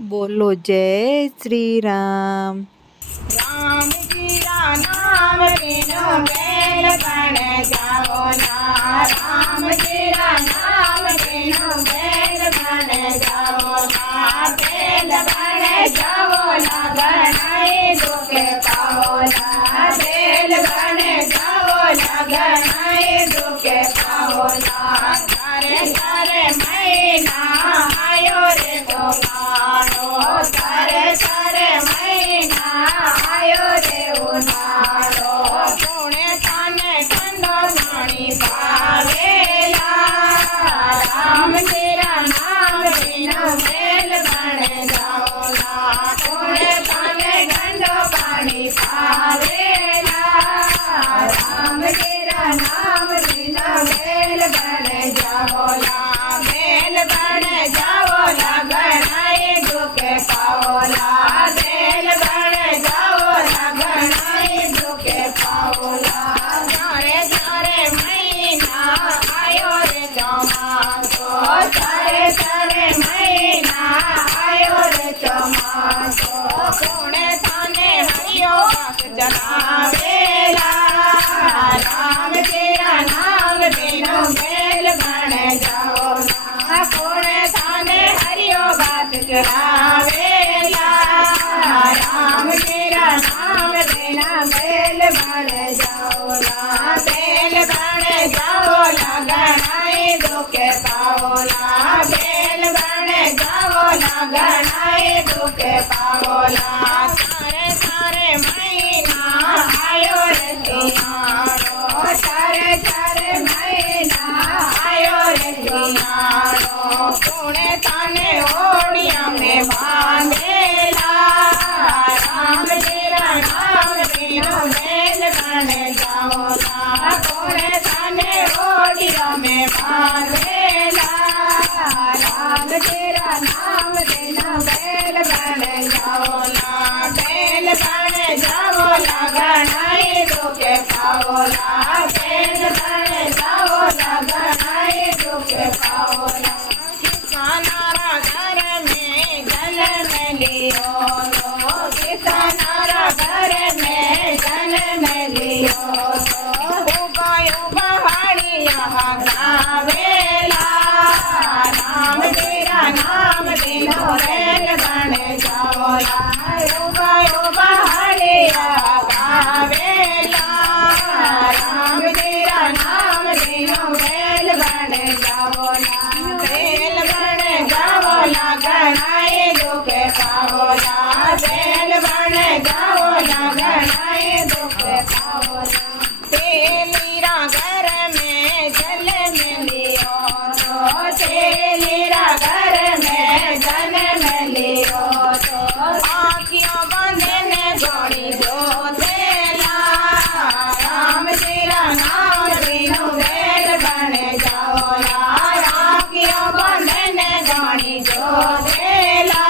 बोलो जय श्री राम। राम जीरा नाम बिनु बेल बन जाओ ना, राम जीरा नाम बिनु बेल बन जाओ ना, बेल बन जाओ ना गणाई दुख पाओ ना, बेल बन जाओ ना गणाई दुख पाओ ना, सारे सारे महीना आयो रे तुम्हारो, सारे सारे महीना आयो रे उनारो, पुणे थाने ठंडो पानी पावेला, राम तेरा नाम बिनु बेल बन जाओ ना, पुणे थाने ठंडो पानी पावेला, राम तेरा नाम बिनु बेल बन जाओ ना, बेल बन जाओ ना गणाई दुख पाओ ना, बेल बन जाओ ना गणाई दुख पाओ ना, सारे सारे महीना आयो रे चौमासो, सारे सारे महीना आयो रे चौमासो, पुणे थाने हरियो वास जनावेला, राम तेरा नाम बिनु बेल बन जाओ ना, पुणे थाने हरियो वास जनावेला, राम तेरा नाम बिनु बेल बन जाओ ना, बेल बन जाओ ना गणाई दुख पाओ ना, बेल बन जाओ ना गणाई दुख पाओ ना, सारे सारे महीना आयो रे तुम्हारो, सारे सारे महीना आयो रे तुम्हारो, पुणे थाने ओढ़िया में बांधेला, राम तेरा नाम बिनु बेल बन जाओ ना, पुणे थाने ओढ़िया में बांधेला, राम तेरा नाम बिनु बेल बन जाओ ना, बेल बन जाओ ना गणाई दुख पाओ ना, बेल बन जाओ ना गणाई दुख पाओ ना, किसानारा घर में जल में लियो तो, किसानारा घर में जल में लियो तो, उगायो पहाड़िया गावेला, राम तेरा नाम बिनु बेल बन जाओ ना, उगायो पहाड़िया गावेला, राम तेरा नाम बिनु बेल बन जाओ ना, बेल बन जाओ ना गणाई दुख पाओ ना, बेल बन जाओ ना गणाई दुख पाओ ना, तेलीरा घर में जल में लियो तो, तेलीरा घर में जल में लियो तो, आँखियों बंधे ने गोड़ी जो देला, राम तेरा नाम बिनु बेल बन जाओ ना, आँखियों बंधे ने गोड़ी जो देला,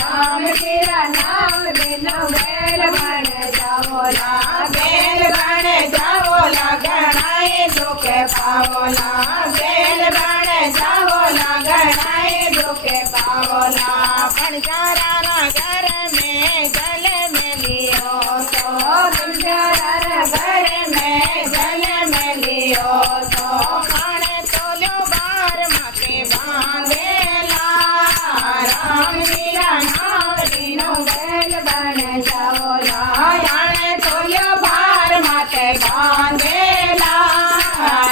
राम तेरा नाम बिनु बेल बन जाओ ना, बेल बन जाओ ना गणाई दुख पाओ ना, बेल बन जाओ ना गणाई दुख पाओ ना, पंजारा घर में जल में लियो तो, पंजारा घर में जल में लियो तो, खाने तोलो बार माथे बांधेला, राम तेरा नाम बिनु बेल बन जाओ ना, खाने तोलो बार माथे बांधेला,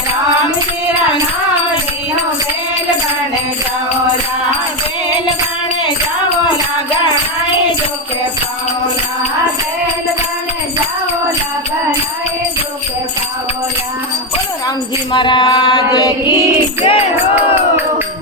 राम तेरा नाम बिनु बेल बन जाओ ना, बेल बन जाओ ना गणाई दुख पाओ ना, बेल बन जाओ ना गणाई दुख पाओ ना, बोलो राम जी महाराज की जय हो।